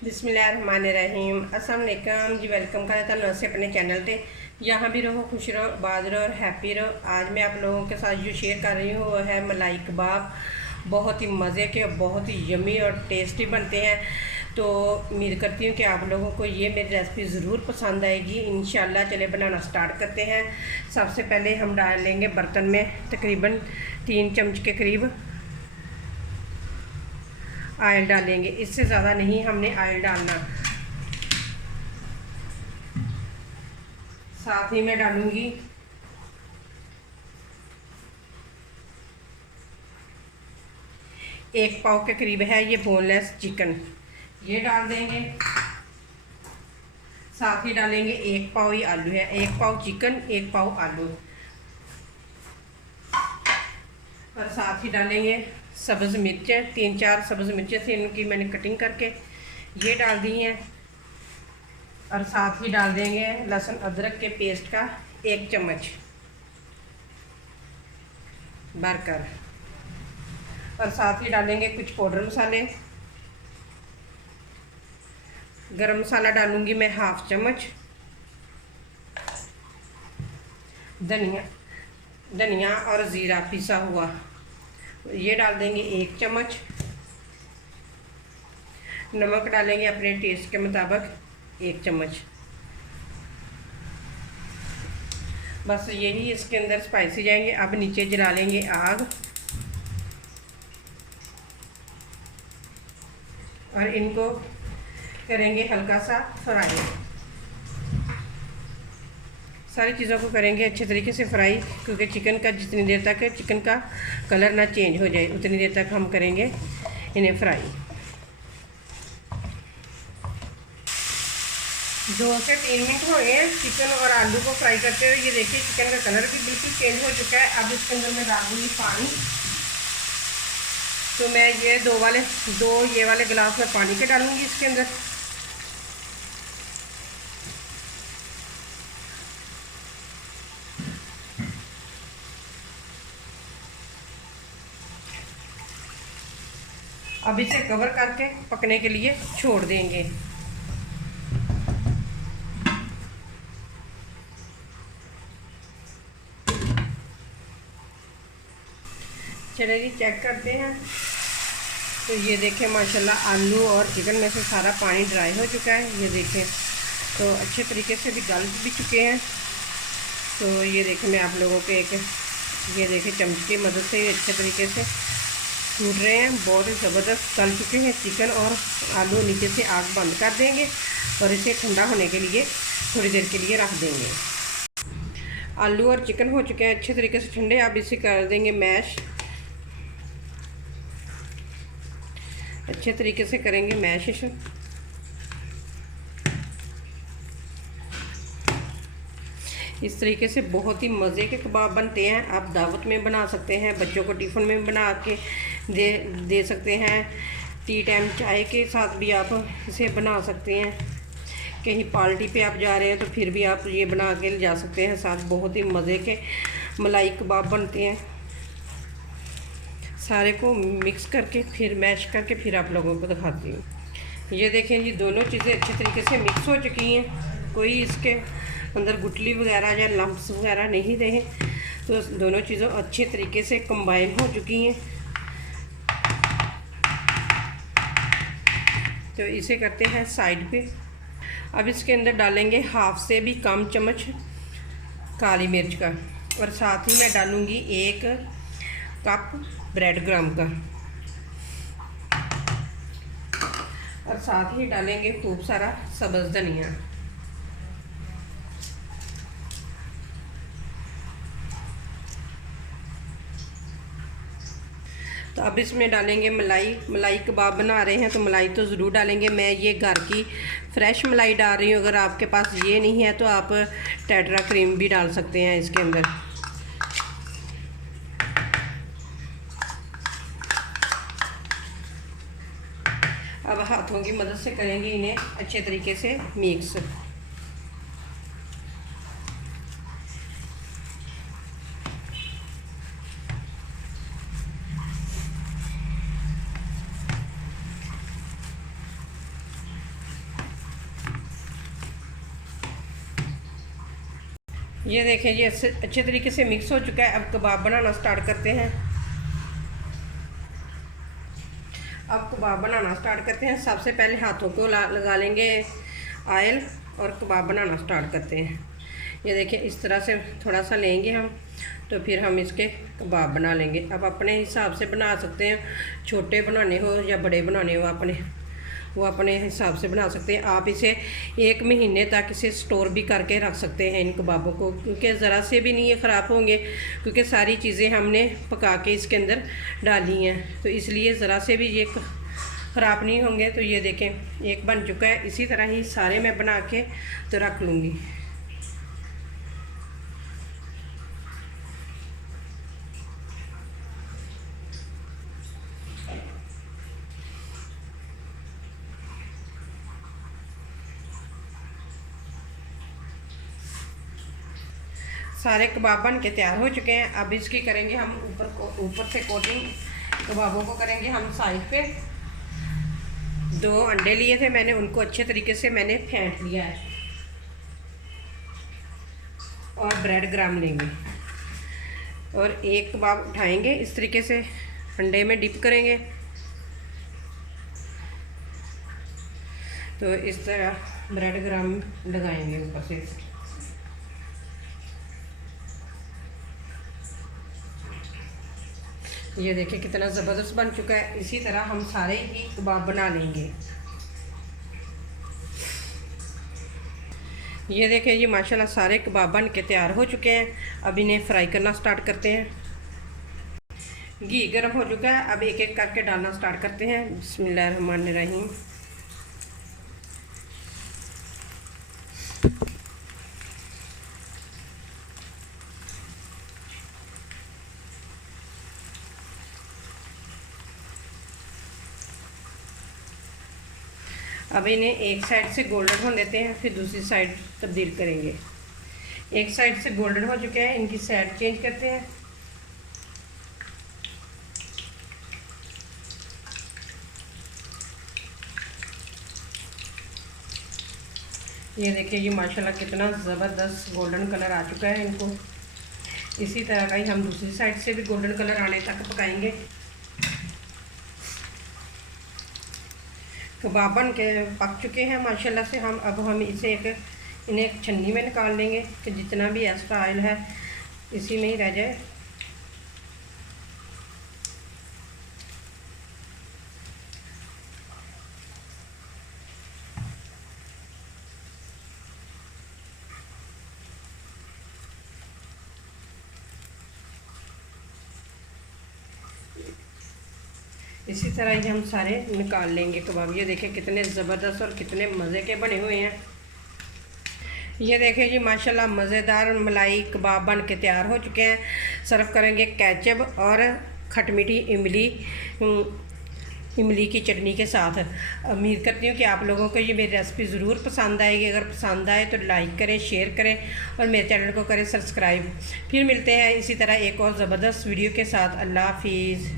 बिस्मिल्लाहिर्रहमानिर्रहीम अस्सलाम वालेकुम जी। वेलकम करता हूँ से अपने चैनल पे। यहाँ भी रहो, खुश रहो, आबाद रहो और हैप्पी रहो। आज मैं आप लोगों के साथ जो शेयर कर रही हूँ वो है मलाई कबाब। बहुत ही मज़े के, बहुत ही यमी और टेस्टी बनते हैं। तो उम्मीद करती हूँ कि आप लोगों को ये मेरी रेसिपी ज़रूर पसंद आएगी इंशाल्लाह। चले बनाना स्टार्ट करते हैं। सबसे पहले हम डाल लेंगे बर्तन में तकरीबन 3 चम्मच के करीब ऑयल डालेंगे। इससे ज़्यादा नहीं हमने ऑयल डालना। साथ ही मैं डालूंगी 1 पाव के करीब है ये बोनलेस चिकन, ये डाल देंगे। साथ ही डालेंगे 1 पाव ही आलू है, 1 पाव चिकन 1 पाव आलू। और साथ ही डालेंगे सब्ज़ मिर्चें, 3-4 सब्ज़ मिर्चें थी, इनकी मैंने कटिंग करके ये डाल दी हैं। और साथ ही डाल देंगे लहसुन अदरक के पेस्ट का 1 चम्मच भरकर। और साथ ही डालेंगे कुछ पाउडर मसाले। गरम मसाला डालूंगी मैं 1/2 चम्मच। धनिया और ज़ीरा पिसा हुआ ये डाल देंगे 1 चम्मच। नमक डालेंगे अपने टेस्ट के मुताबिक 1 चम्मच। बस यही इसके अंदर स्पाइसी जाएंगे। अब नीचे जला लेंगे आग और इनको करेंगे हल्का सा फ्राई। सारी चीज़ों को करेंगे अच्छे तरीके से फ्राई, क्योंकि चिकन का जितनी देर तक चिकन का कलर ना चेंज हो जाए उतनी देर तक हम करेंगे इन्हें फ्राई। 2 से 3 मिनट हो गए चिकन और आलू को फ्राई करते हुए। ये देखिए चिकन का कलर भी बिल्कुल चेंज हो चुका है। अब इसके अंदर मैं डालूंगी पानी। तो मैं ये 2 ये वाले गिलास में पानी के डालूंगी इसके अंदर। अब इसे कवर करके पकने के लिए छोड़ देंगे। चलिए जी चेक करते हैं। तो ये देखें माशाल्लाह आलू और चिकन में से सारा पानी ड्राई हो चुका है। ये देखें तो अच्छे तरीके से भी गल भी चुके हैं। तो ये देखें मैं आप लोगों के ये देखें चम्मच की मदद से अच्छे तरीके से टूट रहे हैं। बहुत ही ज़बरदस्त गल चुके हैं चिकन और आलू। नीचे से आग बंद कर देंगे और इसे ठंडा होने के लिए थोड़ी देर के लिए रख देंगे। आलू और चिकन हो चुके हैं अच्छे तरीके से ठंडे। अब इसे कर देंगे मैश। अच्छे तरीके से करेंगे मैश इसे। इस तरीके से बहुत ही मज़े के कबाब बनते हैं। आप दावत में बना सकते हैं, बच्चों को टिफ़िन में बना के दे सकते हैं। टी टाइम चाय के साथ भी आप इसे बना सकते हैं। कहीं पार्टी पे आप जा रहे हैं तो फिर भी आप ये बना के ले जा सकते हैं साथ। बहुत ही मज़े के मलाई कबाब बनते हैं। सारे को मिक्स करके फिर मैश करके फिर आप लोगों को दिखाती हूँ। ये देखें ये दोनों चीज़ें अच्छे तरीके से मिक्स हो चुकी हैं। कोई इसके अंदर गुठली वगैरह या लम्प्स वगैरह नहीं रहे। तो दोनों चीज़ों अच्छे तरीके से कंबाइन हो चुकी हैं। तो इसे करते हैं साइड पे। अब इसके अंदर डालेंगे 1/2 से भी कम चम्मच काली मिर्च का। और साथ ही मैं डालूँगी 1 कप ब्रेड क्रम का। और साथ ही डालेंगे खूब सारा सब्ज़ धनिया। तो अब इसमें डालेंगे मलाई कबाब बना रहे हैं तो मलाई तो ज़रूर डालेंगे। मैं ये घर की फ्रेश मलाई डाल रही हूँ। अगर आपके पास ये नहीं है तो आप टेट्रा क्रीम भी डाल सकते हैं इसके अंदर। अब हाथों की मदद से करेंगे इन्हें अच्छे तरीके से मिक्स। ये देखें ये अच्छे तरीके से मिक्स हो चुका है। अब कबाब बनाना स्टार्ट करते हैं। सबसे पहले हाथों को लगा लेंगे ऑयल और कबाब बनाना स्टार्ट करते हैं। ये देखिए इस तरह से थोड़ा सा लेंगे हम, तो फिर हम इसके कबाब बना लेंगे। अब अपने हिसाब से बना सकते हैं, छोटे बनाने हो या बड़े बनाने हो वो अपने हिसाब से बना सकते हैं। आप इसे 1 महीने तक इसे स्टोर भी करके रख सकते हैं इन कबाबों को, क्योंकि ज़रा से भी नहीं ये ख़राब होंगे, क्योंकि सारी चीज़ें हमने पका के इसके अंदर डाली हैं, तो इसलिए ज़रा से भी ये ख़राब नहीं होंगे। तो ये देखें एक बन चुका है। इसी तरह ही सारे मैं बना के तो रख लूँगी। सारे कबाब बन के तैयार हो चुके हैं। अब इसकी करेंगे हम ऊपर से कोटिंग। कबाबों को करेंगे हम साइड पे। 2 अंडे लिए थे मैंने, उनको अच्छे तरीके से मैंने फेंट लिया है, और ब्रेड ग्राम लेंगे और एक कबाब उठाएंगे, इस तरीके से अंडे में डिप करेंगे। तो इस तरह ब्रेड ग्राम लगाएंगे ऊपर से। ये देखिए कितना ज़बरदस्त बन चुका है। इसी तरह हम सारे ही कबाब बना लेंगे। ये देखें ये माशाल्लाह सारे कबाब बन के तैयार हो चुके हैं। अब इन्हें फ्राई करना स्टार्ट करते हैं। घी गर्म हो चुका है। अब एक एक करके डालना स्टार्ट करते हैं। बिस्मिल्लाहिर्रहमानिर्रहीम। अब इन्हें एक साइड से गोल्डन होने देते हैं, फिर दूसरी साइड तब्दील करेंगे। एक साइड से गोल्डन हो चुके हैं, इनकी साइड चेंज करते हैं। ये देखिए ये माशाल्लाह कितना ज़बरदस्त गोल्डन कलर आ चुका है इनको। इसी तरह का ही हम दूसरी साइड से भी गोल्डन कलर आने तक पकाएंगे। कबाब बन के पक चुके हैं माशाल्लाह से। अब हम इसे इन्हें एक छन्नी में निकाल लेंगे कि जितना भी एक्स्ट्रा ऑयल है इसी में ही रह जाए। इसी तरह ही हम सारे निकाल लेंगे कबाब। ये देखें कितने ज़बरदस्त और कितने मज़े के बने हुए हैं। ये देखें जी माशाल्लाह मज़ेदार मलाई कबाब बन के तैयार हो चुके हैं। सर्व करेंगे केचप और खटमीठी इमली की चटनी के साथ। उम्मीद करती हूँ कि आप लोगों को ये मेरी रेसिपी ज़रूर पसंद आएगी। अगर पसंद आए तो लाइक करें, शेयर करें और मेरे चैनल को करें सब्सक्राइब। फिर मिलते हैं इसी तरह एक और ज़बरदस्त वीडियो के साथ। अल्लाह हाफिज़।